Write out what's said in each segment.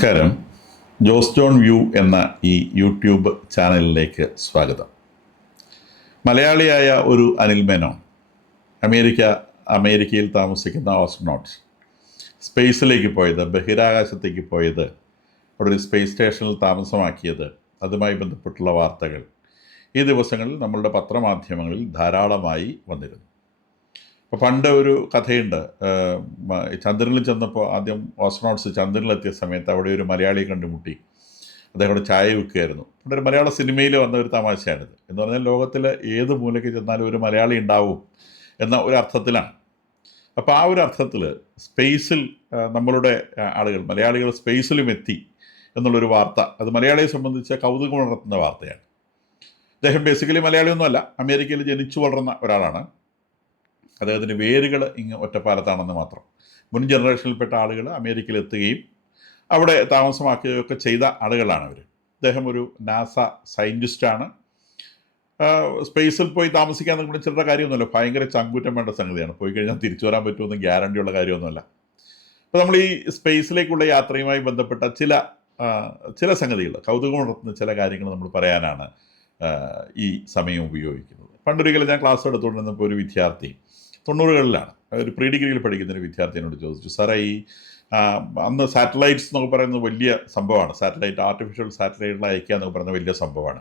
നമസ്കാരം. Jose John view എന്ന ഈ യൂട്യൂബ് ചാനലിലേക്ക് സ്വാഗതം. മലയാളിയായ ഒരു അനിൽ മേനോൻ അമേരിക്കയിൽ താമസിക്കുന്ന ആസ്ട്രോനോട്ട് സ്പേസിലേക്ക് പോയത്, ബഹിരാകാശത്തേക്ക് പോയത്, അവിടെ ഒരു സ്പേസ് സ്റ്റേഷനിൽ താമസമാക്കിയത്, അതുമായി ബന്ധപ്പെട്ടുള്ള വാർത്തകൾ ഈ ദിവസങ്ങളിൽ നമ്മളുടെ പത്രമാധ്യമങ്ങളിൽ ധാരാളമായി വന്നിരുന്നു. അപ്പോൾ പണ്ട് ഒരു കഥയുണ്ട്. ചന്ദ്രനിൽ ചെന്നപ്പോൾ ആദ്യം ഓസ്ട്രോനോട്ട്സ് ചന്ദ്രനിലെത്തിയ സമയത്ത് അവിടെ ഒരു മലയാളിയെ കണ്ടുമുട്ടി. അദ്ദേഹം അവിടെ ചായ വെക്കുകയായിരുന്നു. ഇവിടെ ഒരു മലയാള സിനിമയിൽ വന്ന ഒരു തമാശയാണിത്. എന്ന് പറഞ്ഞാൽ ലോകത്തിൽ ഏത് മൂലയ്ക്ക് ചെന്നാലും ഒരു മലയാളി ഉണ്ടാവും എന്ന ഒരു അർത്ഥത്തിലാണ്. അപ്പോൾ ആ ഒരു അർത്ഥത്തിൽ സ്പേസിൽ നമ്മളുടെ ആളുകൾ, മലയാളികൾ സ്പേസിലും എത്തി എന്നുള്ളൊരു വാർത്ത, അത് മലയാളിയെ സംബന്ധിച്ച് കൗതുകമുണർത്തുന്ന വാർത്തയാണ്. അദ്ദേഹം ബേസിക്കലി മലയാളിയൊന്നുമല്ല, അമേരിക്കയിൽ ജനിച്ചു വളർന്ന ഒരാളാണ്. അദ്ദേഹത്തിൻ്റെ വേരുകൾ ഒറ്റപ്പാലത്താണെന്ന് മാത്രം. മുൻ ജനറേഷനിൽപ്പെട്ട ആളുകൾ അമേരിക്കയിൽ എത്തുകയും അവിടെ താമസമാക്കുകയൊക്കെ ചെയ്ത ആളുകളാണ് അവർ. അദ്ദേഹം ഒരു നാസ സയൻറ്റിസ്റ്റാണ്. സ്പേസിൽ പോയി താമസിക്കാൻ നമ്മൾ ചില്ലറ കാര്യമൊന്നുമല്ല, ഭയങ്കര ചങ്കൂറ്റം വേണ്ട സംഗതിയാണ്. പോയി കഴിഞ്ഞാൽ തിരിച്ചു വരാൻ പറ്റുമെന്ന് ഗ്യാരണ്ടിയുള്ള കാര്യമൊന്നുമല്ല. അപ്പോൾ നമ്മൾ ഈ സ്പേസിലേക്കുള്ള യാത്രയുമായി ബന്ധപ്പെട്ട ചില സംഗതികൾ, കൗതുകമുണർത്തുന്ന ചില കാര്യങ്ങൾ നമ്മൾ പറയാനാണ് ഈ സമയം ഉപയോഗിക്കുന്നത്. പണ്ടൊരിക്കലും ഞാൻ ക്ലാസ് എടുത്തുകൊണ്ടിരുന്നപ്പോൾ ഒരു വിദ്യാർത്ഥി, 90കളിലാണ്, ഒരു പ്രീ ഡിഗ്രിയിൽ പഠിക്കുന്ന ഒരു വിദ്യാർത്ഥിയോട് ചോദിച്ചു, സാറേ ഈ അന്ന് സാറ്റലൈറ്റ്സ് എന്നൊക്കെ പറയുന്നത് വലിയ സംഭവമാണ്, ആർട്ടിഫിഷ്യൽ സാറ്റലൈറ്റുകൾ അയക്കുക എന്നൊക്കെ പറയുന്നത് വലിയ സംഭവമാണ്.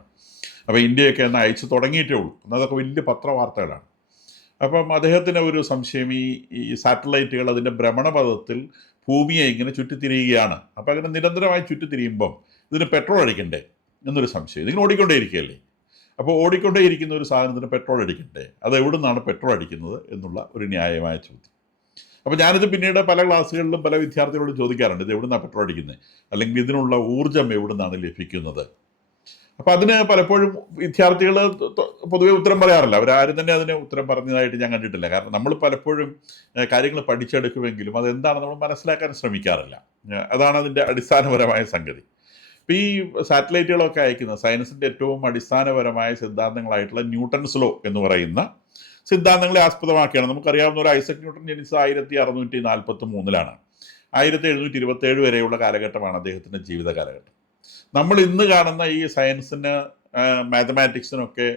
അപ്പോൾ ഇന്ത്യയൊക്കെ എന്ന് അയച്ചു തുടങ്ങിയിട്ടേ ഉള്ളൂ, എന്നതൊക്കെ വലിയ പത്രവാർത്തകളാണ്. അപ്പം അദ്ദേഹത്തിന് ഒരു സംശയം, ഈ സാറ്റലൈറ്റുകൾ അതിൻ്റെ ഭ്രമണപഥത്തിൽ ഭൂമിയെ ഇങ്ങനെ ചുറ്റിത്തിരിയുകയാണ്. അപ്പോൾ അങ്ങനെ നിരന്തരമായി ചുറ്റിത്തിരിയുമ്പം ഇതിന് പെട്രോൾ അടിക്കണ്ടേ എന്നൊരു സംശയം. ഇതിങ്ങനെ ഓടിക്കൊണ്ടേയിരിക്കുകയല്ലേ. അപ്പോൾ ഓടിക്കൊണ്ടേയിരിക്കുന്ന ഒരു സാധനത്തിന് പെട്രോൾ അടിക്കണ്ടേ, അത് എവിടെ നിന്നാണ് പെട്രോൾ അടിക്കുന്നത് എന്നുള്ള ഒരു ന്യായമായ ചോദ്യം. അപ്പോൾ ഞാനിത് പിന്നീട് പല ക്ലാസ്സുകളിലും പല വിദ്യാർത്ഥികളോട് ചോദിക്കാറുണ്ട്, ഇത് എവിടെ നിന്നാണ് പെട്രോൾ അടിക്കുന്നത്, അല്ലെങ്കിൽ ഇതിനുള്ള ഊർജ്ജം എവിടെ നിന്നാണ് ലഭിക്കുന്നത്. അപ്പോൾ അതിന് പലപ്പോഴും വിദ്യാർത്ഥികൾ പൊതുവെ ഉത്തരം പറയാറില്ല. അവരാരും തന്നെ അതിന് ഉത്തരം പറഞ്ഞതായിട്ട് ഞാൻ കണ്ടിട്ടില്ല. കാരണം നമ്മൾ പലപ്പോഴും കാര്യങ്ങൾ പഠിച്ചെടുക്കുമെങ്കിലും അതെന്താണ് നമ്മൾ മനസ്സിലാക്കാൻ ശ്രമിക്കാറില്ല. അതാണ് അതിൻ്റെ അടിസ്ഥാനപരമായ സംഗതി. ഇപ്പോൾ ഈ സാറ്റലൈറ്റുകളൊക്കെ അയക്കുന്ന സയൻസിൻ്റെ ഏറ്റവും അടിസ്ഥാനപരമായ സിദ്ധാന്തങ്ങളായിട്ടുള്ള ന്യൂട്ടൺസ് ലോ എന്ന് പറയുന്ന സിദ്ധാന്തങ്ങളെ ആസ്പദമാക്കിയാണ്. നമുക്കറിയാവുന്ന ഒരു ഐസക് ന്യൂട്ടൺ ജനിച്ചത് 1643 1727 വരെയുള്ള കാലഘട്ടമാണ് അദ്ദേഹത്തിൻ്റെ ജീവിത കാലഘട്ടം. നമ്മൾ ഇന്ന് കാണുന്ന ഈ സയൻസിന്, മാത്തമാറ്റിക്സിനൊക്കെ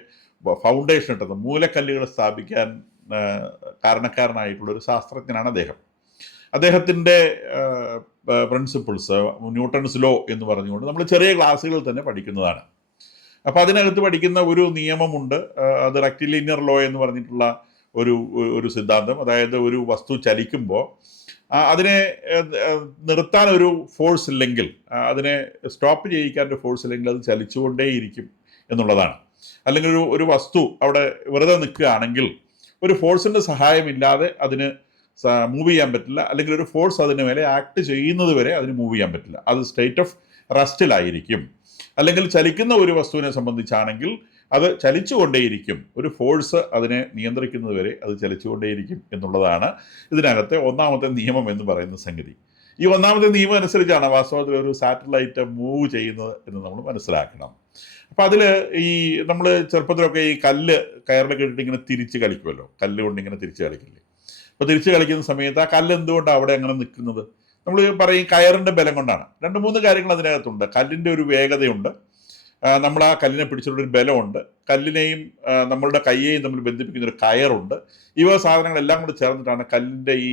ഫൗണ്ടേഷൻ ഇട്ടത്, മൂലക്കല്ലുകൾ സ്ഥാപിക്കാൻ കാരണക്കാരനായിട്ടുള്ള ഒരു ശാസ്ത്രജ്ഞനാണ് അദ്ദേഹം. അദ്ദേഹത്തിൻ്റെ പ്രിൻസിപ്പിൾസ്, ന്യൂട്ടൺസ് ലോ എന്ന് പറഞ്ഞുകൊണ്ട് നമ്മൾ ചെറിയ ക്ലാസ്സുകളിൽ തന്നെ പഠിക്കുന്നതാണ്. അപ്പോൾ അതിനകത്ത് പഠിക്കുന്ന ഒരു നിയമമുണ്ട്, അത് റെക്റ്റിലിനിയർ ലോ എന്ന് പറഞ്ഞിട്ടുള്ള ഒരു സിദ്ധാന്തം. അതായത് ഒരു വസ്തു ചലിക്കുമ്പോൾ അതിനെ നിർത്താൻ ഒരു ഫോഴ്സ് ഇല്ലെങ്കിൽ, അതിനെ സ്റ്റോപ്പ് ചെയ്യിക്കാൻ ഒരു ഫോഴ്സ് ഇല്ലെങ്കിൽ അത് ചലിച്ചുകൊണ്ടേയിരിക്കും എന്നുള്ളതാണ്. അല്ലെങ്കിൽ ഒരു വസ്തു അവിടെ വെറുതെ നിൽക്കുകയാണെങ്കിൽ ഒരു ഫോഴ്സിൻ്റെ സഹായമില്ലാതെ അതിന് മൂവ് ചെയ്യാൻ പറ്റില്ല, അല്ലെങ്കിൽ ഒരു ഫോഴ്സ് അതിന് മേലെ ആക്ട് ചെയ്യുന്നത് വരെ അതിന് മൂവ് ചെയ്യാൻ പറ്റില്ല, അത് സ്റ്റേറ്റ് ഓഫ് റെസ്റ്റിലായിരിക്കും. അല്ലെങ്കിൽ ചലിക്കുന്ന ഒരു വസ്തുവിനെ സംബന്ധിച്ചാണെങ്കിൽ അത് ചലിച്ചുകൊണ്ടേയിരിക്കും, ഒരു ഫോഴ്സ് അതിനെ നിയന്ത്രിക്കുന്നത് വരെ അത് ചലിച്ചുകൊണ്ടേയിരിക്കും എന്നുള്ളതാണ് ഇതിനകത്തെ ഒന്നാമത്തെ നിയമം എന്ന് പറയുന്ന സംഗതി. ഈ ഒന്നാമത്തെ നിയമം അനുസരിച്ചാണ് വാസ്തവത്തിൽ ഒരു സാറ്റലൈറ്റ് മൂവ് ചെയ്യുന്നത് എന്ന് നമ്മൾ മനസ്സിലാക്കണം. അപ്പം അതിൽ ഈ നമ്മൾ ചെറുപ്പത്തിലൊക്കെ ഈ കയറിലൊക്കെ ഇട്ടിട്ട് ഇങ്ങനെ തിരിച്ച് കളിക്കുമല്ലോ, കല്ലുകൊണ്ട് ഇങ്ങനെ തിരിച്ച് കളിക്കില്ലേ. അപ്പോൾ തിരിച്ച് കളിക്കുന്ന സമയത്ത് ആ കല്ല് എന്തുകൊണ്ടാണ് അവിടെ അങ്ങനെ നിൽക്കുന്നത്? നമ്മൾ പറയും കയറിൻ്റെ ബലം കൊണ്ടാണ്. 2-3 കാര്യങ്ങൾ അതിനകത്തുണ്ട്. കല്ലിൻ്റെ ഒരു വേഗതയുണ്ട്, നമ്മൾ ആ കല്ലിനെ പിടിച്ചിട്ടുള്ളൊരു ബലമുണ്ട്, കല്ലിനെയും നമ്മളുടെ കയ്യെയും തമ്മിൽ ബന്ധിപ്പിക്കുന്ന ഒരു കയറുണ്ട്. ഇവ സാധനങ്ങളെല്ലാം കൂടി ചേർന്നിട്ടാണ് കല്ലിൻ്റെ ഈ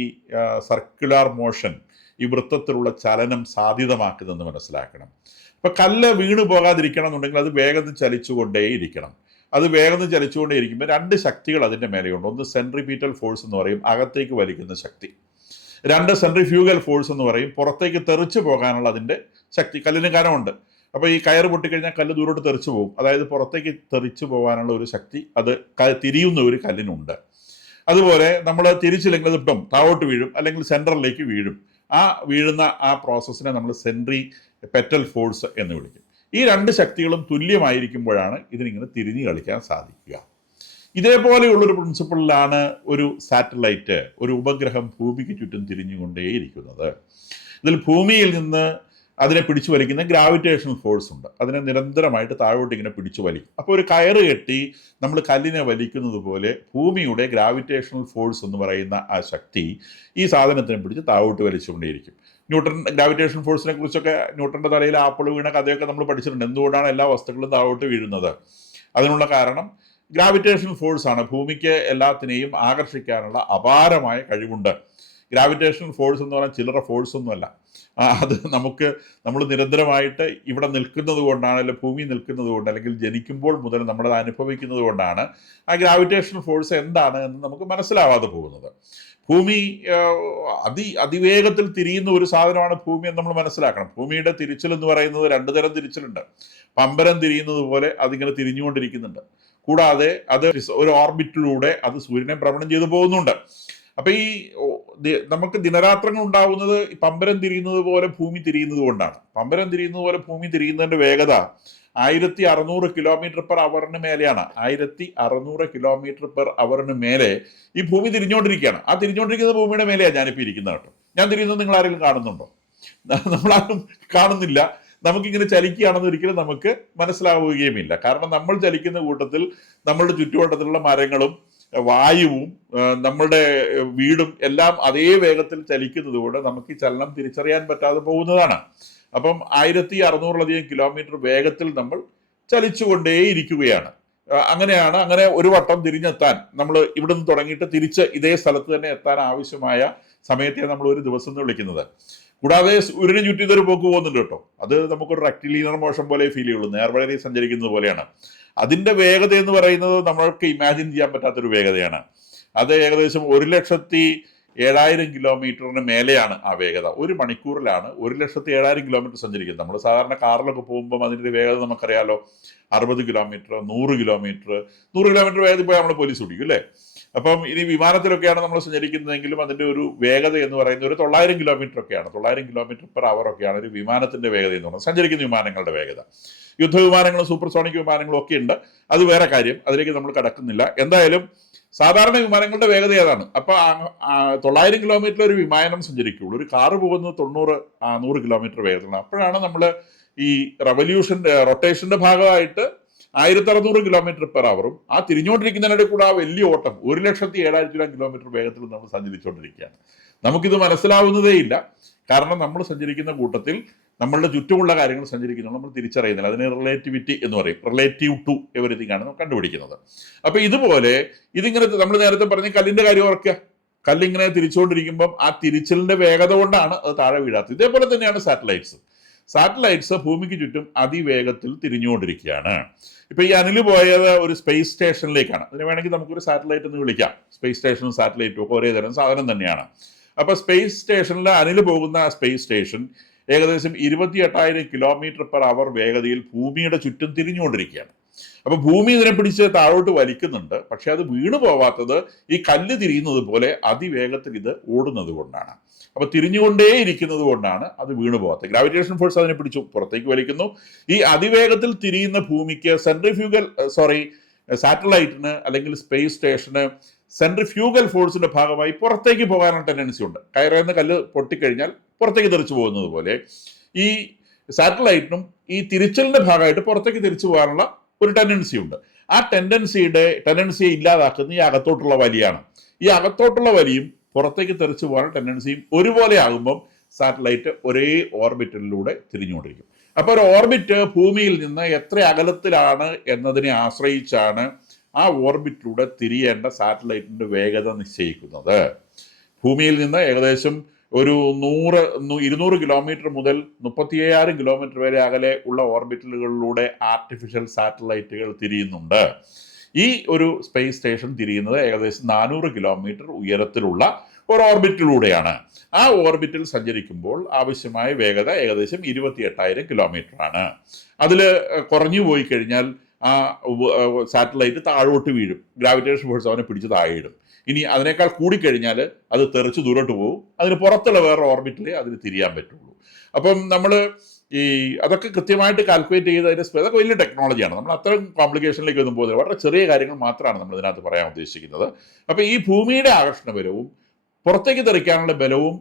സർക്കുലാർ മോഷൻ, ഈ വൃത്തത്തിലുള്ള ചലനം സാധ്യതമാക്കുന്നതെന്ന് മനസ്സിലാക്കണം. അപ്പോൾ കല്ല് വീണ് പോകാതിരിക്കണം എന്നുണ്ടെങ്കിൽ അത് വേഗത്തിൽ ചലിച്ചുകൊണ്ടേയിരിക്കണം. അത് വേഗത്തിൽ ചലിച്ചുകൊണ്ടേയിരിക്കുമ്പോൾ 2 ശക്തികൾ അതിൻ്റെ മേലെയുണ്ട്. ഒന്ന് സെൻട്രിപീറ്റൽ ഫോഴ്സ് എന്ന് പറയും, അകത്തേക്ക് വലിക്കുന്ന ശക്തി. 2 സെൻട്രിഫ്യൂഗൽ ഫോഴ്സ് എന്ന് പറയും, പുറത്തേക്ക് തെറിച്ചു പോകാനുള്ള അതിൻ്റെ ശക്തി. കല്ലിന് കനമുണ്ട്, അപ്പോൾ ഈ കയറ് പൊട്ടിക്കഴിഞ്ഞാൽ കല്ല് ദൂരോട്ട് തെറിച്ചു പോകും. അതായത് പുറത്തേക്ക് തെറിച്ചു പോകാനുള്ള ഒരു ശക്തി അത് തിരിയുന്ന ഒരു കല്ലിനുണ്ട്. അതുപോലെ നമ്മൾ തിരിച്ചില്ലെങ്കിൽ അത് ഇപ്പം താഴോട്ട് വീഴും, അല്ലെങ്കിൽ സെൻട്രലിലേക്ക് വീഴും. ആ വീഴുന്ന ആ പ്രോസസ്സിനെ നമ്മൾ സെൻട്രി പെറ്റൽ ഫോഴ്സ് എന്ന് വിളിക്കും. ഈ 2 ശക്തികളും തുല്യമായിരിക്കുമ്പോഴാണ് ഇതിനിങ്ങനെ തിരിഞ്ഞു കളിക്കാൻ സാധിക്കുക. ഇതേപോലെയുള്ളൊരു പ്രിൻസിപ്പിളിലാണ് ഒരു സാറ്റലൈറ്റ്, ഒരു ഉപഗ്രഹം ഭൂമിക്ക് ചുറ്റും തിരിഞ്ഞുകൊണ്ടേയിരിക്കുന്നത്. ഇതിൽ ഭൂമിയിൽ നിന്ന് അതിനെ പിടിച്ചു വലിക്കുന്ന ഗ്രാവിറ്റേഷണൽ ഫോഴ്സ് ഉണ്ട്. അതിനെ നിരന്തരമായിട്ട് താഴോട്ട് ഇങ്ങനെ പിടിച്ചു വലിക്കും. അപ്പോൾ ഒരു കയറ് കെട്ടി നമ്മൾ കല്ലിനെ വലിക്കുന്നത് പോലെ ഭൂമിയുടെ ഗ്രാവിറ്റേഷണൽ ഫോഴ്സ് എന്ന് പറയുന്ന ആ ശക്തി ഈ സാധനത്തിനെ പിടിച്ച് താഴോട്ട് വലിച്ചുകൊണ്ടേയിരിക്കും. ന്യൂട്ടൺ ഗ്രാവിറ്റേഷൻ ഫോഴ്സിനെ കുറിച്ചൊക്കെ ന്യൂട്ടന്റെ തലയിൽ ആപ്പിൾ വീണ കഥയൊക്കെ നമ്മൾ പഠിച്ചിട്ടുണ്ട്. എന്തുകൊണ്ടാണ് എല്ലാ വസ്തുക്കളും താഴോട്ട് വീഴുന്നത്? അതിനുള്ള കാരണം ഗ്രാവിറ്റേഷണൽ ഫോഴ്സ് ആണ്. ഭൂമിക്ക് എല്ലാത്തിനെയും ആകർഷിക്കാനുള്ള അപാരമായ കഴിവുണ്ട്. ഗ്രാവിറ്റേഷണൽ ഫോഴ്സ് എന്ന് പറഞ്ഞാൽ ചില്ലറ ഫോഴ്സ് ഒന്നുമല്ല. അത് നമ്മൾ നിരന്തരമായിട്ട് ഇവിടെ നിൽക്കുന്നത് കൊണ്ടാണ്, അല്ലെങ്കിൽ ഭൂമി നിൽക്കുന്നത് കൊണ്ട്, അല്ലെങ്കിൽ ജനിക്കുമ്പോൾ മുതൽ നമ്മളത് അനുഭവിക്കുന്നത് കൊണ്ടാണ് ആ ഗ്രാവിറ്റേഷണൽ ഫോഴ്സ് എന്താണ് എന്ന് നമുക്ക് മനസ്സിലാവാതെ പോകുന്നത്. ഭൂമി അതിവേഗത്തിൽ തിരിയുന്ന ഒരു സാധനമാണ് ഭൂമി എന്ന് നമ്മൾ മനസ്സിലാക്കണം. ഭൂമിയുടെ തിരിച്ചിൽ എന്ന് പറയുന്നത് രണ്ടു തരം തിരിച്ചിലുണ്ട്. പമ്പരം തിരിയുന്നത് പോലെ അതിങ്ങനെ തിരിഞ്ഞുകൊണ്ടിരിക്കുന്നുണ്ട്. കൂടാതെ അത് ഒരു ഓർബിറ്റിലൂടെ അത് സൂര്യനെ ഭ്രമണം ചെയ്തു പോകുന്നുണ്ട്. അപ്പൊ ഈ നമുക്ക് ദിനരാത്രങ്ങൾ ഉണ്ടാവുന്നത് പമ്പരം തിരിയുന്നത് പോലെ ഭൂമി തിരിയുന്നത് കൊണ്ടാണ്. പമ്പരം തിരിയുന്നത് പോലെ ഭൂമി തിരിയുന്നതിന്റെ വേഗത 1600 km/h മേലെയാണ്. 1600 km/h മേലെ ഈ ഭൂമി തിരിഞ്ഞുകൊണ്ടിരിക്കുകയാണ്. ആ തിരിഞ്ഞുകൊണ്ടിരിക്കുന്ന ഭൂമിയുടെ മേലെയാണ് ഞാനിപ്പോൾ ഇരിക്കുന്നത് കേട്ടോ. ഞാൻ തിരിയുന്നത് നിങ്ങൾ ആരെങ്കിലും കാണുന്നുണ്ടോ? നമ്മളാരും കാണുന്നില്ല. നമുക്കിങ്ങനെ ചലിക്കുകയാണെന്ന് ഒരിക്കലും നമുക്ക് മനസ്സിലാവുകയുമില്ല. കാരണം നമ്മൾ ചലിക്കുന്ന കൂട്ടത്തിൽ നമ്മളുടെ ചുറ്റുവട്ടത്തിലുള്ള മരങ്ങളും വായുവും നമ്മളുടെ വീടും എല്ലാം അതേ വേഗത്തിൽ ചലിക്കുന്നത് കൊണ്ട് നമുക്ക് ഈ ചലനം തിരിച്ചറിയാൻ പറ്റാതെ പോകുന്നതാണ്. അപ്പം 1600-ലധികം കിലോമീറ്റർ വേഗത്തിൽ നമ്മൾ ചലിച്ചുകൊണ്ടേയിരിക്കുകയാണ്. അങ്ങനെ ഒരു വട്ടം തിരിഞ്ഞെത്താൻ നമ്മൾ ഇവിടെ നിന്ന് തുടങ്ങിയിട്ട് തിരിച്ച് ഇതേ സ്ഥലത്ത് തന്നെ എത്താൻ ആവശ്യമായ സമയത്തെ നമ്മൾ ഒരു ദിവസം എന്ന് വിളിക്കുന്നത്. കൂടാതെ സൂര്യനെ ചുറ്റി ഇതൊരു പോക്ക് പോകുന്നുണ്ട് കേട്ടോ. അത് നമുക്കൊരു റെക്ടിലീനിയർ മോഷൻ പോലെ ഫീൽ ചെയ്യുള്ളൂ. നേർവഴിയിൽ സഞ്ചരിക്കുന്നത് പോലെയാണ്. അതിന്റെ വേഗത എന്ന് പറയുന്നത് നമ്മൾക്ക് ഇമാജിൻ ചെയ്യാൻ പറ്റാത്തൊരു വേഗതയാണ്. അത് ഏകദേശം 1,07,000 കിലോമീറ്ററിന് മേലെയാണ് ആ വേഗത. ഒരു മണിക്കൂറിലാണ് 1,07,000 കിലോമീറ്റർ സഞ്ചരിക്കുന്നത്. നമ്മൾ സാധാരണ കാറിലൊക്കെ പോകുമ്പോൾ അതിന്റെ വേഗത നമുക്കറിയാലോ, 60 കിലോമീറ്റർ, 100 കിലോമീറ്റർ വേഗത്തിൽ പോയി നമ്മൾ പോലീസ് പിടിക്കും അല്ലേ? അപ്പം ഇനി വിമാനത്തിലൊക്കെയാണ് നമ്മൾ സഞ്ചരിക്കുന്നതെങ്കിലും അതിന്റെ ഒരു വേഗത എന്ന് പറയുന്നത് ഒരു 900 കിലോമീറ്റർ ഒക്കെയാണ്. 900 km/h ഒക്കെയാണ് ഒരു വിമാനത്തിന്റെ വേഗത എന്ന് പറയുന്നത്, സഞ്ചരിക്കുന്ന വിമാനങ്ങളുടെ വേഗത. യുദ്ധവിമാനങ്ങളും സൂപ്പർസോണിക് വിമാനങ്ങളും ഒക്കെ ഉണ്ട്, അത് വേറെ കാര്യം, അതിലേക്ക് നമ്മൾ കടക്കുന്നില്ല. എന്തായാലും സാധാരണ വിമാനങ്ങളുടെ വേഗത ഏതാണ്? അപ്പൊ 900 കിലോമീറ്റർ ഒരു വിമാനം സഞ്ചരിക്കുള്ളൂ. ഒരു കാറ് പോകുന്നത് 90-100 കിലോമീറ്റർ വേഗത്തിലാണ്. അപ്പോഴാണ് നമ്മൾ ഈ റൊട്ടേഷന്റെ ഭാഗമായിട്ട് 1600 km/h ആ തിരിഞ്ഞുകൊണ്ടിരിക്കുന്നതിനിടെ കൂടെ ആ വലിയ ഓട്ടം 1,07,000 കിലോമീറ്റർ വേഗത്തിൽ നമ്മൾ സഞ്ചരിച്ചുകൊണ്ടിരിക്കുകയാണ്. നമുക്കിത് മനസ്സിലാവുന്നതേ ഇല്ല. കാരണം നമ്മൾ സഞ്ചരിക്കുന്ന കൂട്ടത്തിൽ നമ്മളുടെ ചുറ്റുമുള്ള കാര്യങ്ങൾ സഞ്ചരിക്കുന്നത് നമ്മൾ തിരിച്ചറിയുന്നില്ല. അതിന് റിലേറ്റിവിറ്റി എന്ന് പറയും. റിലേറ്റീവ് ടു എവരിതിങ് ആണ് നമ്മൾ കണ്ടുപിടിക്കുന്നത്. അപ്പൊ ഇതുപോലെ ഇതിങ്ങനെ നമ്മൾ നേരത്തെ പറഞ്ഞ കല്ലിന്റെ കാര്യം ഓർക്കുക. കല്ലിങ്ങനെ തിരിച്ചുകൊണ്ടിരിക്കുമ്പം ആ തിരിച്ചലിന്റെ വേഗത കൊണ്ടാണ് അത് താഴെ വീഴാത്തത്. ഇതേപോലെ തന്നെയാണ് സാറ്റലൈറ്റ്സ് ഭൂമിക്ക് ചുറ്റും അതിവേഗത്തിൽ തിരിഞ്ഞുകൊണ്ടിരിക്കുകയാണ്. ഇപ്പൊ ഈ അനിൽ പോയത് ഒരു സ്പേസ് സ്റ്റേഷനിലേക്കാണ്. അതിന് വേണമെങ്കിൽ നമുക്കൊരു സാറ്റലൈറ്റ് എന്ന് വിളിക്കാം. സ്പേസ് സ്റ്റേഷനും സാറ്റലൈറ്റും ഒക്കെ ഒരേ തരം സാധനം തന്നെയാണ്. അപ്പൊ സ്പേസ് സ്റ്റേഷനിൽ അനിൽ പോകുന്ന സ്പേസ് സ്റ്റേഷൻ ഏകദേശം 28,000 km/h വേഗതയിൽ ഭൂമിയുടെ ചുറ്റും തിരിഞ്ഞുകൊണ്ടിരിക്കുകയാണ്. അപ്പൊ ഭൂമി ഇതിനെ പിടിച്ച് താഴോട്ട് വലിക്കുന്നുണ്ട്. പക്ഷെ അത് വീണു പോവാത്തത് ഈ കല്ല് തിരിയുന്നത് പോലെ അതിവേഗത്തിൽ ഇത് ഓടുന്നത് കൊണ്ടാണ്. അപ്പൊ തിരിഞ്ഞുകൊണ്ടേയിരിക്കുന്നത് കൊണ്ടാണ് അത് വീണു പോകാത്തത്. ഗ്രാവിറ്റേഷൻ ഫോഴ്സ് അതിനെ പിടിച്ചു പുറത്തേക്ക് വലിക്കുന്നു. ഈ അതിവേഗത്തിൽ തിരിയുന്ന ഭൂമിക്ക് സാറ്റലൈറ്റിന് അല്ലെങ്കിൽ സ്പേസ് സ്റ്റേഷന് സെൻട്രിഫ്യൂഗൽ ഫോഴ്സിന്റെ ഭാഗമായി പുറത്തേക്ക് പോകാനുള്ള ടെൻഡൻസി ഉണ്ട്. കയറുന്ന കല്ല് പൊട്ടിക്കഴിഞ്ഞാൽ പുറത്തേക്ക് തെറിച്ചു പോകുന്നത് പോലെ ഈ സാറ്റലൈറ്റിനും ഈ തിരിച്ചലിന്റെ ഭാഗമായിട്ട് പുറത്തേക്ക് തിരിച്ചു പോകാനുള്ള ഒരു ടെൻഡൻസി ഉണ്ട്. ആ ടെൻഡൻസിയെ ഇല്ലാതാക്കുന്ന ഈ അകത്തോട്ടുള്ള വലിയാണ്. ഈ അകത്തോട്ടുള്ള വലിയും പുറത്തേക്ക് തെറിച്ചു പോകാനുള്ള ടെൻഡൻസിയും ഒരുപോലെ ആകുമ്പം സാറ്റലൈറ്റ് ഒരേ ഓർബിറ്റിലൂടെ തിരിഞ്ഞുകൊണ്ടിരിക്കും. അപ്പൊ ഒരു ഓർബിറ്റ് ഭൂമിയിൽ നിന്ന് എത്ര അകലത്തിലാണ് എന്നതിനെ ആശ്രയിച്ചാണ് ആ ഓർബിറ്റിലൂടെ തിരിയേണ്ട സാറ്റലൈറ്റിന്റെ വേഗത നിശ്ചയിക്കുന്നത്. ഭൂമിയിൽ നിന്ന് ഏകദേശം ഒരു 200 കിലോമീറ്റർ മുതൽ 37,000 കിലോമീറ്റർ വരെ അകലെ ഉള്ള ഓർബിറ്റലുകളിലൂടെ ആർട്ടിഫിഷ്യൽ സാറ്റലൈറ്റുകൾ തിരിയുന്നുണ്ട്. ഈ ഒരു സ്പേസ് സ്റ്റേഷൻ തിരിയുന്നത് ഏകദേശം 400 കിലോമീറ്റർ ഉയരത്തിലുള്ള ഒരു ഓർബിറ്റിലൂടെയാണ്. ആ ഓർബിറ്റിൽ സഞ്ചരിക്കുമ്പോൾ ആവശ്യമായ വേഗത ഏകദേശം 28,000 കിലോമീറ്റർ ആണ്. അതിൽ കുറഞ്ഞു പോയി കഴിഞ്ഞാൽ ആ സാറ്റലൈറ്റ് താഴോട്ട് വീഴും. ഗ്രാവിറ്റേഷൻ ഫോഴ്സ് അവനെ പിടിച്ച് താഴെ ഇടും. ഇനി അതിനേക്കാൾ കൂടിക്കഴിഞ്ഞാൽ അത് തെറിച്ച് ദൂരോട്ട് പോകും. അതിന് പുറത്തുള്ള വേറെ ഓർബിറ്റിലേ അതിന് തിരിയാൻ പറ്റുള്ളൂ. അപ്പം നമ്മൾ അതൊക്കെ കൃത്യമായിട്ട് കാൽക്കുലേറ്റ് ചെയ്ത് അതൊക്കെ വലിയ ടെക്നോളജിയാണ്. നമ്മൾ അത്തരം കോംപ്ലിക്കേഷനിലേക്ക് ഒന്നും പോകുന്നില്ല. വളരെ ചെറിയ കാര്യങ്ങൾ മാത്രമാണ് നമ്മൾ ഇതിനകത്ത് പറയാൻ ഉദ്ദേശിക്കുന്നത്. അപ്പം ഈ ഭൂമിയുടെ ആകർഷണ ബലവും പുറത്തേക്ക് തെറിക്കാനുള്ള ബലവും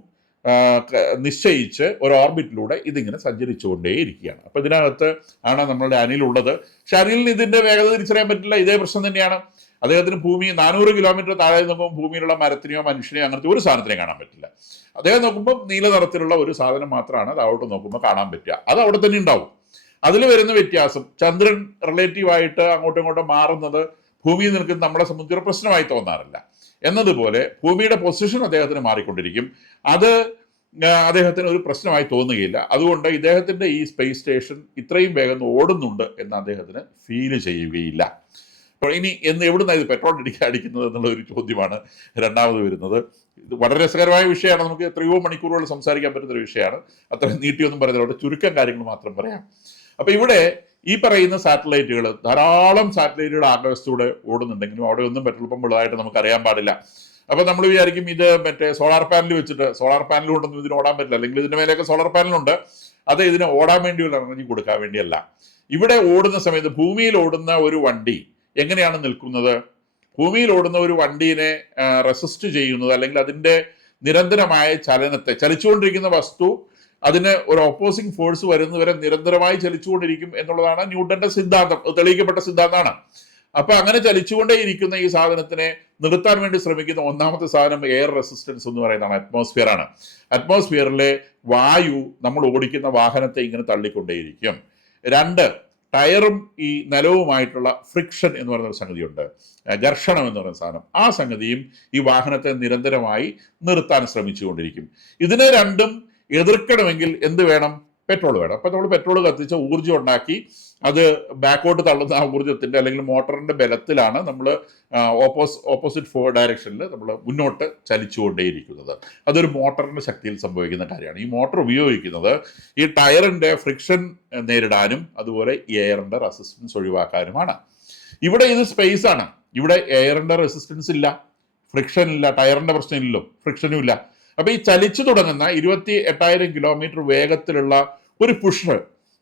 നിശ്ചയിച്ച് ഒരു ഓർബിറ്റിലൂടെ ഇതിങ്ങനെ സഞ്ചരിച്ചുകൊണ്ടേയിരിക്കുകയാണ്. അപ്പോൾ ഇതിനകത്ത് ആണ് നമ്മളുടെ അനിലുള്ളത്. പക്ഷെ അനിലിന് ഇതിന്റെ വേഗത തിരിച്ചറിയാൻ പറ്റില്ല. ഇതേ പ്രശ്നം തന്നെയാണ്. അദ്ദേഹത്തിന് ഭൂമി 400 കിലോമീറ്റർ താഴെ നോക്കുമ്പോൾ ഭൂമിയിലുള്ള മരത്തിനെയോ മനുഷ്യനെയോ അങ്ങനത്തെ ഒരു സാധനത്തിനെയും കാണാൻ പറ്റില്ല. അദ്ദേഹം നോക്കുമ്പോൾ നീല നിറത്തിലുള്ള ഒരു സാധനം മാത്രമാണ് അത് അവിടെ നോക്കുമ്പോൾ കാണാൻ പറ്റുക. അത് അവിടെ തന്നെ ഉണ്ടാവും. അതിൽ വരുന്ന വ്യത്യാസം, ചന്ദ്രൻ റിലേറ്റീവായിട്ട് അങ്ങോട്ടും ഇങ്ങോട്ടും മാറുന്നത് ഭൂമിയിൽ നിൽക്കുന്ന നമ്മളെ സംബന്ധിച്ചൊരു പ്രശ്നമായി തോന്നാറില്ല. എന്നതുപോലെ ഭൂമിയുടെ പൊസിഷൻ അദ്ദേഹത്തിന് മാറിക്കൊണ്ടിരിക്കും. അത് അദ്ദേഹത്തിന് ഒരു പ്രശ്നമായി തോന്നുകയില്ല. അതുകൊണ്ട് ഇദ്ദേഹത്തിന്റെ ഈ സ്പേസ് സ്റ്റേഷൻ ഇത്രയും വേഗം ഓടുന്നുണ്ട് എന്ന് അദ്ദേഹത്തിന് ഫീൽ ചെയ്യുകയില്ല. അപ്പോൾ ഇനി എവിടുന്നാണ് ഇത് പെട്രോൾ അടിക്കുന്നത് എന്നുള്ള ഒരു ചോദ്യമാണ് രണ്ടാമത് വരുന്നത്. ഇത് വളരെ രസകരമായ വിഷയമാണ്. നമുക്ക് എത്രയോ മണിക്കൂറുകൾ സംസാരിക്കാൻ പറ്റുന്ന ഒരു വിഷയമാണ്. അത്രയും നീട്ടിയൊന്നും പറയുന്നത് ചുരുക്കം കാര്യങ്ങൾ മാത്രം പറയാം. അപ്പൊ ഇവിടെ ഈ പറയുന്ന സാറ്റലൈറ്റുകൾ, ധാരാളം സാറ്റലൈറ്റുകൾ ആകാശത്തൂടെ ഓടുന്നുണ്ടെങ്കിലും അവിടെ ഒന്നും പെട്രോൾ പമ്പ് ഉള്ളതായിട്ട് നമുക്ക് അറിയാൻ പാടില്ല. അപ്പൊ നമ്മൾ വിചാരിക്കും ഇത് മറ്റേ സോളാർ പാനൽ വെച്ചിട്ട്, സോളാർ പാനൽ കൊണ്ടൊന്നും ഇതിന് ഓടാൻ പറ്റില്ല, അല്ലെങ്കിൽ ഇതിന്റെ മേലെയൊക്കെ സോളാർ പാനലുണ്ട്, അത് ഇതിന് ഓടാൻ വേണ്ടിയുള്ള എനർജി കൊടുക്കാൻ വേണ്ടിയല്ല. ഇവിടെ ഓടുന്ന സമയത്ത് ഭൂമിയിൽ ഓടുന്ന ഒരു വണ്ടി എങ്ങനെയാണ് നിൽക്കുന്നത്? ഭൂമിയിൽ ഓടുന്ന ഒരു വണ്ടീനെ റെസിസ്റ്റ് ചെയ്യുന്നത്, അല്ലെങ്കിൽ അതിന്റെ നിരന്തരമായ ചലനത്തെ, ചലിച്ചുകൊണ്ടിരിക്കുന്ന വസ്തു അതിന് ഒരു ഓപ്പോസിംഗ് ഫോഴ്സ് വരുന്നവരെ നിരന്തരമായി ചലിച്ചുകൊണ്ടിരിക്കും എന്നുള്ളതാണ് ന്യൂട്ടന്റെ സിദ്ധാന്തം. തെളിയിക്കപ്പെട്ട സിദ്ധാന്തമാണ്. അപ്പൊ അങ്ങനെ ചലിച്ചുകൊണ്ടേയിരിക്കുന്ന ഈ സാധനത്തിനെ നിർത്താൻ വേണ്ടി ശ്രമിക്കുന്ന ഒന്നാമത്തെ സാധനം എയർ റെസിസ്റ്റൻസ് എന്ന് പറയുന്നതാണ്, അറ്റ്മോസ്ഫിയർ ആണ്. അറ്റ്മോസ്ഫിയറിലെ വായു നമ്മൾ ഓടിക്കുന്ന വാഹനത്തെ ഇങ്ങനെ തള്ളിക്കൊണ്ടേയിരിക്കും. 2, ടയറും ഈ നിലവുമായിട്ടുള്ള ഫ്രിക്ഷൻ എന്ന് പറയുന്ന ഒരു സംഗതിയുണ്ട്, ഘർഷണം എന്ന് പറയുന്ന സാധനം. ആ സംഗതിയും ഈ വാഹനത്തെ നിരന്തരമായി നിർത്താൻ ശ്രമിച്ചുകൊണ്ടിരിക്കും. ഇതിനെ രണ്ടും എതിർക്കണമെങ്കിൽ എന്ത് വേണം? പെട്രോൾ വേണം. അപ്പൊ നമ്മൾ പെട്രോൾ കത്തിച്ച ഊർജ്ജം ഉണ്ടാക്കി അത് ബാക്കോട്ട് തള്ളുന്ന ആ ഊർജ്ജത്തിന്റെ അല്ലെങ്കിൽ മോട്ടറിന്റെ ബലത്തിലാണ് നമ്മൾ ഓപ്പോസിറ്റ് ഡയറക്ഷനിൽ നമ്മൾ മുന്നോട്ട് ചലിച്ചുകൊണ്ടേയിരിക്കുന്നത്. അതൊരു മോട്ടറിന്റെ ശക്തിയിൽ സംഭവിക്കുന്ന കാര്യമാണ്. ഈ മോട്ടർ ഉപയോഗിക്കുന്നത് ഈ ടയറിന്റെ ഫ്രിക്ഷൻ നേരിടാനും അതുപോലെ എയറിന്റെ റെസിസ്റ്റൻസ് ഒഴിവാക്കാനുമാണ്. ഇവിടെ ഇത് സ്പേസ് ആണ്. ഇവിടെ എയറിന്റെ റെസിസ്റ്റൻസ് ഇല്ല, ഫ്രിക്ഷൻ ഇല്ല, ടയറിന്റെ പ്രശ്നമില്ലല്ലോ, ഫ്രിക്ഷനും ഇല്ല. അപ്പൊ ഈ ചലിച്ചു തുടങ്ങുന്ന 28,000 കിലോമീറ്റർ വേഗത്തിലുള്ള ഒരു പുഷ്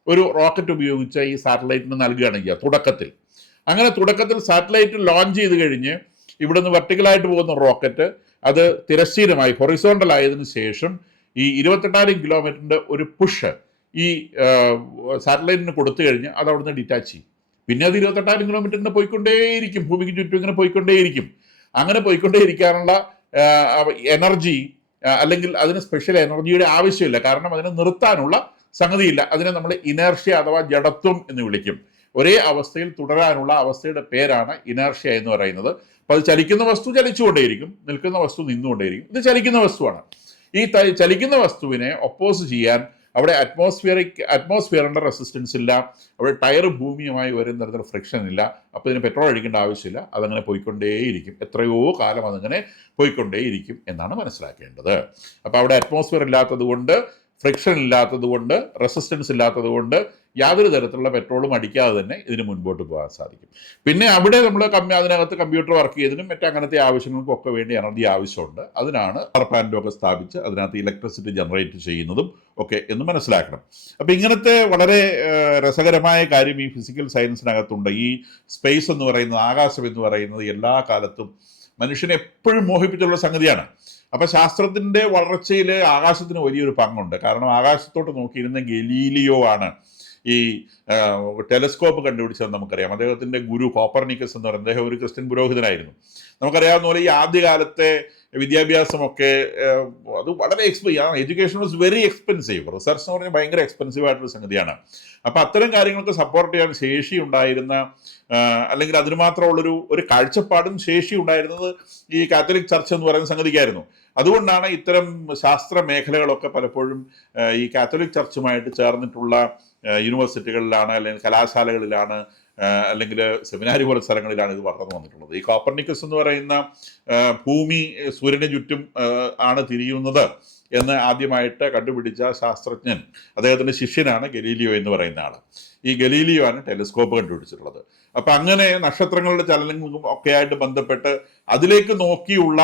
ഒരു റോക്കറ്റ് ഉപയോഗിച്ച് ഈ സാറ്റലൈറ്റിന് നൽകുകയാണെങ്കിൽ തുടക്കത്തിൽ, അങ്ങനെ തുടക്കത്തിൽ സാറ്റലൈറ്റ് ലോഞ്ച് ചെയ്ത് കഴിഞ്ഞ് ഇവിടുന്ന് വെർട്ടിക്കലായിട്ട് പോകുന്ന റോക്കറ്റ് അത് തിരശ്ചീനമായി ഹൊറിസോണ്ടൽ ആയതിനു ശേഷം ഈ 28,000 കിലോമീറ്ററിന്റെ ഒരു പുഷ് ഈ സാറ്റലൈറ്റിന് കൊടുത്തു കഴിഞ്ഞ് അത് അവിടുന്ന് ഡിറ്റാച്ച് ചെയ്യും. പിന്നെ അത് 28,000 കിലോമീറ്ററിന് പോയിക്കൊണ്ടേയിരിക്കും, ഭൂമിക്ക് ചുറ്റും ഇങ്ങനെ പോയിക്കൊണ്ടേയിരിക്കും. അങ്ങനെ പോയിക്കൊണ്ടേയിരിക്കാനുള്ള എനർജി അല്ലെങ്കിൽ അതിന് സ്പെഷ്യൽ എനർജിയുടെ ആവശ്യമില്ല. കാരണം അതിനെ നിർത്താനുള്ള സംഗതിയില്ല. അതിനെ നമ്മൾ ഇനേർഷ്യ അഥവാ ജഡത്വം എന്ന് വിളിക്കും. ഒരേ അവസ്ഥയിൽ തുടരാനുള്ള അവസ്ഥയുടെ പേരാണ് ഇനേർഷ്യ എന്ന് പറയുന്നത്. അപ്പൊ അത് ചലിക്കുന്ന വസ്തു ചലിച്ചുകൊണ്ടേയിരിക്കും, നിൽക്കുന്ന വസ്തു നിന്നുകൊണ്ടേയിരിക്കും. ഇത് ചലിക്കുന്ന വസ്തുവാണ്. ഈ ചലിക്കുന്ന വസ്തുവിനെ ഒപ്പോസ് ചെയ്യാൻ അവിടെ അറ്റ്മോസ്ഫിയറിന്റെ റെസിസ്റ്റൻസ് ഇല്ല, അവിടെ ടയർ ഭൂമിയുമായി ഒരു തരത്തിലുള്ള ഫ്രിക്ഷൻ ഇല്ല. അപ്പോൾ ഇതിന് പെട്രോൾ അടിക്കേണ്ട ആവശ്യമില്ല, അതങ്ങനെ പോയിക്കൊണ്ടേയിരിക്കും. എത്രയോ കാലം അതങ്ങനെ പോയിക്കൊണ്ടേയിരിക്കും എന്നാണ് മനസ്സിലാക്കേണ്ടത്. അപ്പോൾ അവിടെ അറ്റ്മോസ്ഫിയർ ഇല്ലാത്തത് കൊണ്ട്, ഫ്രിക്ഷൻ ഇല്ലാത്തത് കൊണ്ട്, റെസിസ്റ്റൻസ് ഇല്ലാത്തത് കൊണ്ട് യാതൊരു തരത്തിലുള്ള പെട്രോളും അടിക്കാതെ തന്നെ ഇതിന് മുൻപോട്ട് പോകാൻ സാധിക്കും. പിന്നെ അവിടെ നമ്മൾ അതിനകത്ത് കമ്പ്യൂട്ടർ വർക്ക് ചെയ്തതിനും അങ്ങനത്തെ ആവശ്യങ്ങൾക്കും ഒക്കെ വേണ്ടി എനർജി ആവശ്യമുണ്ട്. അതിനാണ് പവർ പ്ലാന്റൊക്കെ സ്ഥാപിച്ച് അതിനകത്ത് ഇലക്ട്രിസിറ്റി ജനറേറ്റ് ചെയ്യുന്നതും ഒക്കെ എന്ന് മനസ്സിലാക്കണം. അപ്പം ഇങ്ങനത്തെ വളരെ രസകരമായ കാര്യം ഈ ഫിസിക്കൽ സയൻസിനകത്തുണ്ട്. ഈ സ്പേസ് എന്ന് പറയുന്നത്, ആകാശം എന്ന് പറയുന്നത് എല്ലാ കാലത്തും മനുഷ്യനെ എപ്പോഴും മോഹിപ്പിച്ചുള്ള സംഗതിയാണ്. അപ്പൊ ശാസ്ത്രത്തിന്റെ വളർച്ചയിൽ ആകാശത്തിന് വലിയൊരു പങ്കുണ്ട്. കാരണം ആകാശത്തോട്ട് നോക്കിയിരുന്ന ഗലീലിയോ ആണ് ഈ ടെലസ്കോപ്പ് കണ്ടുപിടിച്ചത് നമുക്കറിയാം. അദ്ദേഹത്തിന്റെ ഗുരു കോപ്പർനിക്കസ് എന്ന് പറയുന്നത്, അദ്ദേഹം ഒരു ക്രിസ്ത്യൻ പുരോഹിതനായിരുന്നു. നമുക്കറിയാവുന്ന പോലെ ഈ ആദ്യകാലത്തെ വിദ്യാഭ്യാസമൊക്കെ അത് വളരെ education was very expensive. Research എന്ന് പറഞ്ഞാൽ ഭയങ്കര എക്സ്പെൻസീവ് ആയിട്ടൊരു സംഗതിയാണ്. അപ്പൊ അത്തരം കാര്യങ്ങൾക്ക് സപ്പോർട്ട് ചെയ്യാൻ ശേഷി ഉണ്ടായിരുന്ന, അല്ലെങ്കിൽ അതിന് മാത്രമുള്ളൊരു കാഴ്ചപ്പാടും ശേഷി ഉണ്ടായിരുന്നത് ഈ കാത്തലിക് ചർച്ച് എന്ന് പറയുന്ന സംഗതിക്കായിരുന്നു. അതുകൊണ്ടാണ് ഇത്തരം ശാസ്ത്ര മേഖലകളൊക്കെ പലപ്പോഴും ഈ കാത്തലിക് ചർച്ചുമായിട്ട് ചേർന്നിട്ടുള്ള യൂണിവേഴ്സിറ്റികളിലാണ്, അല്ലെങ്കിൽ കലാശാലകളിലാണ്, അല്ലെങ്കിൽ സെമിനാരി പോലെ സ്ഥലങ്ങളിലാണ് ഇത് വളർന്നു വന്നിട്ടുള്ളത്. ഈ കോപ്പർനിക്കസ് എന്ന് പറയുന്ന ഭൂമി സൂര്യന് ചുറ്റും ആണ് തിരിയുന്നത് എന്ന് ആദ്യമായിട്ട് കണ്ടുപിടിച്ച ശാസ്ത്രജ്ഞൻ, അദ്ദേഹത്തിന്റെ ശിഷ്യനാണ് ഗലീലിയോ എന്ന് പറയുന്ന ആൾ. ഈ ഗലീലിയോ ആണ് ടെലിസ്കോപ്പ് കണ്ടുപിടിച്ചിട്ടുള്ളത്. അപ്പൊ അങ്ങനെ നക്ഷത്രങ്ങളുടെ ചലനങ്ങളും ഒക്കെ ആയിട്ട് ബന്ധപ്പെട്ട് അതിലേക്ക് നോക്കിയുള്ള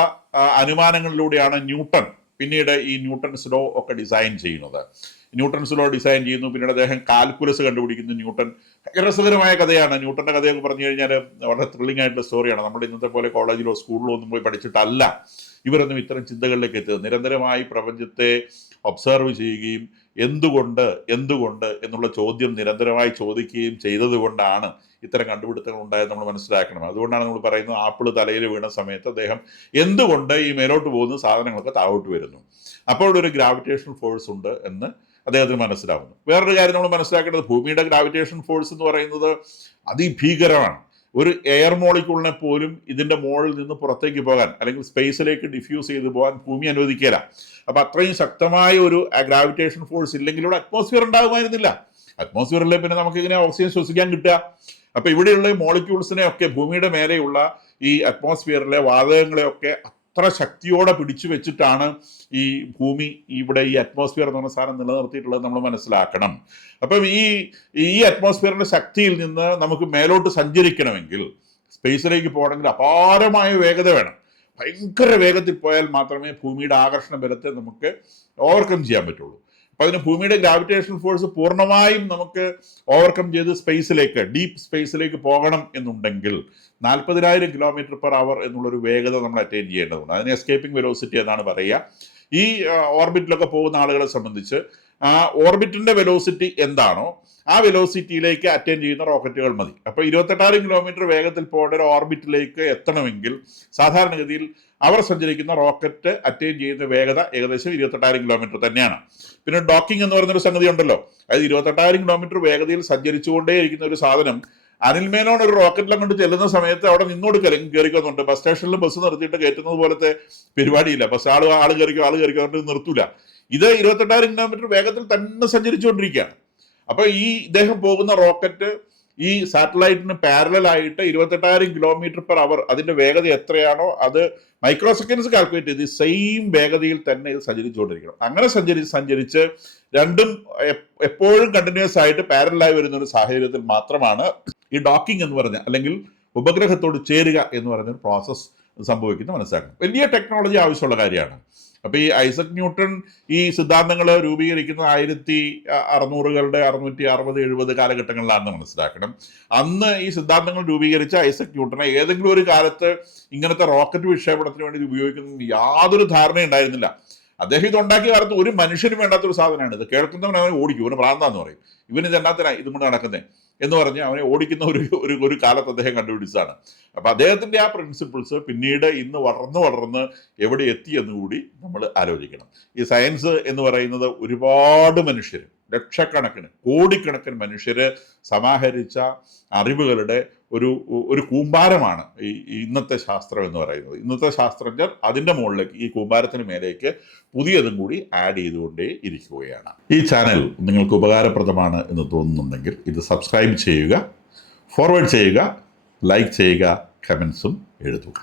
അനുമാനങ്ങളിലൂടെയാണ് ന്യൂട്ടൺ പിന്നീട് ഈ ന്യൂട്ടൺസ് ലോ ഒക്കെ ഡിസൈൻ ചെയ്യുന്നത്. ന്യൂട്ടൺസ് ലോ ഡിസൈൻ ചെയ്യുന്നു. പിന്നീട് അദ്ദേഹം കാൽക്കുലസ് കണ്ടുപിടിക്കുന്നു. ന്യൂട്ടൺ രസകരമായ കഥയാണ്. ന്യൂട്ടന്റെ കഥയൊക്കെ പറഞ്ഞു കഴിഞ്ഞാൽ വളരെ ത്രില്ലിംഗ് ആയിട്ടുള്ള സ്റ്റോറിയാണ്. നമ്മുടെ ഇന്നത്തെ പോലെ കോളേജിലോ സ്കൂളിലോ ഒന്നും പോയി പഠിച്ചിട്ടല്ല ഇവരൊന്നും ഇത്തരം ചിന്തകളിലേക്ക് എത്തുന്നത്? നിരന്തരമായി പ്രപഞ്ചത്തെ ഒബ്സർവ് ചെയ്യുകയും എന്തുകൊണ്ട് എന്നുള്ള ചോദ്യം നിരന്തരമായി ചോദിക്കുകയും ചെയ്തത് കൊണ്ടാണ് ഇത്തരം കണ്ടുപിടുത്തങ്ങൾ ഉണ്ടായത് നമ്മൾ മനസ്സിലാക്കണം. അതുകൊണ്ടാണ് നമ്മൾ പറയുന്നത് ആപ്പിൾ തലയിൽ വീണ സമയത്ത് അദ്ദേഹം എന്തുകൊണ്ട് ഈ മേലോട്ട് പോകുന്ന സാധനങ്ങളൊക്കെ താഴോട്ട് വരുന്നു, അപ്പോൾ ഒരു ഗ്രാവിറ്റേഷണൽ ഫോഴ്സ് ഉണ്ട് എന്ന് അദ്ദേഹത്തിന് മനസ്സിലാവുന്നു. വേറൊരു കാര്യം നമ്മൾ മനസ്സിലാക്കേണ്ടത്, ഭൂമിയുടെ ഗ്രാവിറ്റേഷൻ ഫോഴ്സ് എന്ന് പറയുന്നത് അതിഭീകരമാണ്. ഒരു എയർ മോളിക്യൂളിനെ പോലും ഇതിന്റെ മുകളിൽ നിന്ന് പുറത്തേക്ക് പോകാൻ അല്ലെങ്കിൽ സ്പേസിലേക്ക് ഡിഫ്യൂസ് ചെയ്ത് പോകാൻ ഭൂമി അനുവദിക്കില്ല. അപ്പൊ അത്രയും ശക്തമായ ഒരു ഗ്രാവിറ്റേഷൻ ഫോഴ്സ് ഇല്ലെങ്കിൽ ഇവിടെ അറ്റ്മോസ്ഫിയർ ഉണ്ടാകുമായിരുന്നില്ല. അറ്റ്മോസ്ഫിയറിലെ പിന്നെ നമുക്ക് ഇങ്ങനെ ഓക്സിജൻ ശ്വസിക്കാൻ കിട്ടുക. അപ്പൊ ഇവിടെയുള്ള മോളിക്യൂൾസിനെ ഒക്കെ, ഭൂമിയുടെ മേലെയുള്ള ഈ അറ്റ്മോസ്ഫിയറിലെ വാതകങ്ങളെയൊക്കെ അത്ര ശക്തിയോടെ പിടിച്ചു വെച്ചിട്ടാണ് ഈ ഭൂമി ഇവിടെ ഈ അറ്റ്മോസ്ഫിയർ എന്ന് പറഞ്ഞ സാധനം നിലനിർത്തിയിട്ടുള്ളത് നമ്മൾ മനസ്സിലാക്കണം. അപ്പം ഈ അറ്റ്മോസ്ഫിയറിന്റെ ശക്തിയിൽ നിന്ന് നമുക്ക് മേലോട്ട് സഞ്ചരിക്കണമെങ്കിൽ, സ്പേസിലേക്ക് പോകണമെങ്കിൽ അപാരമായ വേഗത വേണം. ഭയങ്കര വേഗത്തിൽ പോയാൽ മാത്രമേ ഭൂമിയുടെ ആകർഷണ ബലത്തെ നമുക്ക് ഓവർകം ചെയ്യാൻ പറ്റുള്ളൂ. അപ്പൊ അതിന് ഭൂമിയുടെ ഗ്രാവിറ്റേഷൻ ഫോഴ്സ് പൂർണ്ണമായും നമുക്ക് ഓവർകം ചെയ്ത് സ്പേസിലേക്ക്, ഡീപ്പ് സ്പേസിലേക്ക് പോകണം എന്നുണ്ടെങ്കിൽ 40,000 km/h എന്നുള്ളൊരു വേഗത നമ്മൾ അറ്റൈൻ ചെയ്യേണ്ടതുണ്ട്. അതിന് എസ്കേപ്പിംഗ് വെലോസിറ്റി എന്നാണ് പറയുക. ഈ ഓർബിറ്റിലൊക്കെ പോകുന്ന ആളുകളെ സംബന്ധിച്ച് ആ ഓർബിറ്റിന്റെ വെലോസിറ്റി എന്താണോ ആ വെലോസിറ്റിയിലേക്ക് അറ്റൈൻ ചെയ്യുന്ന റോക്കറ്റുകൾ മതി. അപ്പൊ 28,000 km വേഗത്തിൽ പോകേണ്ട ഒരു ഓർബിറ്റിലേക്ക് എത്തണമെങ്കിൽ സാധാരണഗതിയിൽ അവർ സഞ്ചരിക്കുന്ന റോക്കറ്റ് അറ്റൈൻ ചെയ്യുന്ന വേഗത ഏകദേശം 28,000 km തന്നെയാണ്. പിന്നെ ഡോക്കിംഗ് എന്ന് പറയുന്നൊരു സംഗതി ഉണ്ടല്ലോ, അതായത് 28,000 km വേഗതയിൽ സഞ്ചരിച്ചുകൊണ്ടേയിരിക്കുന്ന ഒരു സാധനം അനിൽ മേനോൻ ഒരു റോക്കറ്റിലും കൊണ്ട് ചെല്ലുന്ന സമയത്ത് അവിടെ നിന്നോടുക്കലും കയറിക്കുന്നുണ്ട്. ബസ് സ്റ്റേഷനിൽ ബസ് നിർത്തിയിട്ട് കയറ്റുന്നത് പോലത്തെ പരിപാടിയില്ല. ബസ് ആള് കയറിക്കോ നിർത്തൂല. ഇത് 28,000 km വേഗത്തിൽ തന്നെ സഞ്ചരിച്ചുകൊണ്ടിരിക്കുകയാണ്. അപ്പൊ ഈ ഇദ്ദേഹം പോകുന്ന റോക്കറ്റ് ഈ സാറ്റലൈറ്റിന് പാരലൽ ആയിട്ട് 28,000 km/h അതിന്റെ വേഗത എത്രയാണോ അത് മൈക്രോ സെക്കൻഡ്സ് കാൽക്കുലേറ്റ് ചെയ്ത് സെയിം വേഗതയിൽ തന്നെ ഇത് സഞ്ചരിച്ചുകൊണ്ടിരിക്കണം. അങ്ങനെ സഞ്ചരിച്ച് രണ്ടും എപ്പോഴും കണ്ടിന്യൂസ് ആയിട്ട് പാരലലായി വരുന്ന ഒരു സാഹചര്യത്തിൽ മാത്രമാണ് ഈ ഡോക്കിംഗ് എന്ന് പറഞ്ഞ, അല്ലെങ്കിൽ ഉപഗ്രഹത്തോട് ചേരുക എന്ന് പറയുന്ന ഒരു പ്രോസസ്സ് സംഭവിക്കുന്നത് മനസ്സിലാക്കണം. വലിയ ടെക്നോളജി ആവശ്യമുള്ള കാര്യമാണ്. അപ്പൊ ഈ ഐസക് ന്യൂട്ടൺ ഈ സിദ്ധാന്തങ്ങൾ രൂപീകരിക്കുന്നത് 1600-കളുടെ 660-70 കാലഘട്ടങ്ങളിലാണെന്ന് മനസ്സിലാക്കണം. അന്ന് ഈ സിദ്ധാന്തങ്ങൾ രൂപീകരിച്ച ഐസക് ന്യൂട്ടനെ ഏതെങ്കിലും ഒരു കാലത്ത് ഇങ്ങനത്തെ റോക്കറ്റ് വിക്ഷേപണത്തിന് വേണ്ടി ഉപയോഗിക്കുന്ന യാതൊരു ധാരണയും ഉണ്ടായിരുന്നില്ല. അദ്ദേഹം ഇത് ഉണ്ടാക്കിയ കാലത്ത് ഒരു മനുഷ്യനും വേണ്ടാത്തൊരു സാധനമാണ് ഇത്. കേൾക്കുന്നവൻ അവനെ ഓടിക്കും, ഇവന് ഭ്രാന്താന്ന് പറയും, ഇവന് ഇത് എന്നാത്തിനാ ഇതും കൊണ്ട് നടക്കുന്നത് എന്ന് പറഞ്ഞ് അവനെ ഓടിക്കുന്ന ഒരു കാലത്ത് അദ്ദേഹം കണ്ടുപിടിച്ചതാണ്. അപ്പൊ അദ്ദേഹത്തിന്റെ ആ പ്രിൻസിപ്പിൾസ് പിന്നീട് ഇന്ന് വളർന്ന് എവിടെ എത്തിയെന്ന് കൂടി നമ്മൾ ആലോചിക്കണം. ഈ സയൻസ് എന്ന് പറയുന്നത് ഒരുപാട് മനുഷ്യർ, ലക്ഷക്കണക്കിന് കോടിക്കണക്കിന് മനുഷ്യര് സമാഹരിച്ച അറിവുകളുടെ ഒരു കൂമ്പാരമാണ് ഈ ഇന്നത്തെ ശാസ്ത്രം എന്ന് പറയുന്നത്. ഇന്നത്തെ ശാസ്ത്രജ്ഞർ അതിൻ്റെ മുകളിലേക്ക്, ഈ കൂമ്പാരത്തിന് മേലേക്ക് പുതിയതും കൂടി ആഡ് ചെയ്തുകൊണ്ടേ ഇരിക്കുകയാണ്. ഈ ചാനൽ നിങ്ങൾക്ക് ഉപകാരപ്രദമാണ് എന്ന് തോന്നുന്നുണ്ടെങ്കിൽ ഇത് സബ്സ്ക്രൈബ് ചെയ്യുക, ഫോർവേഡ് ചെയ്യുക, ലൈക്ക് ചെയ്യുക, കമൻസും എഴുതുക.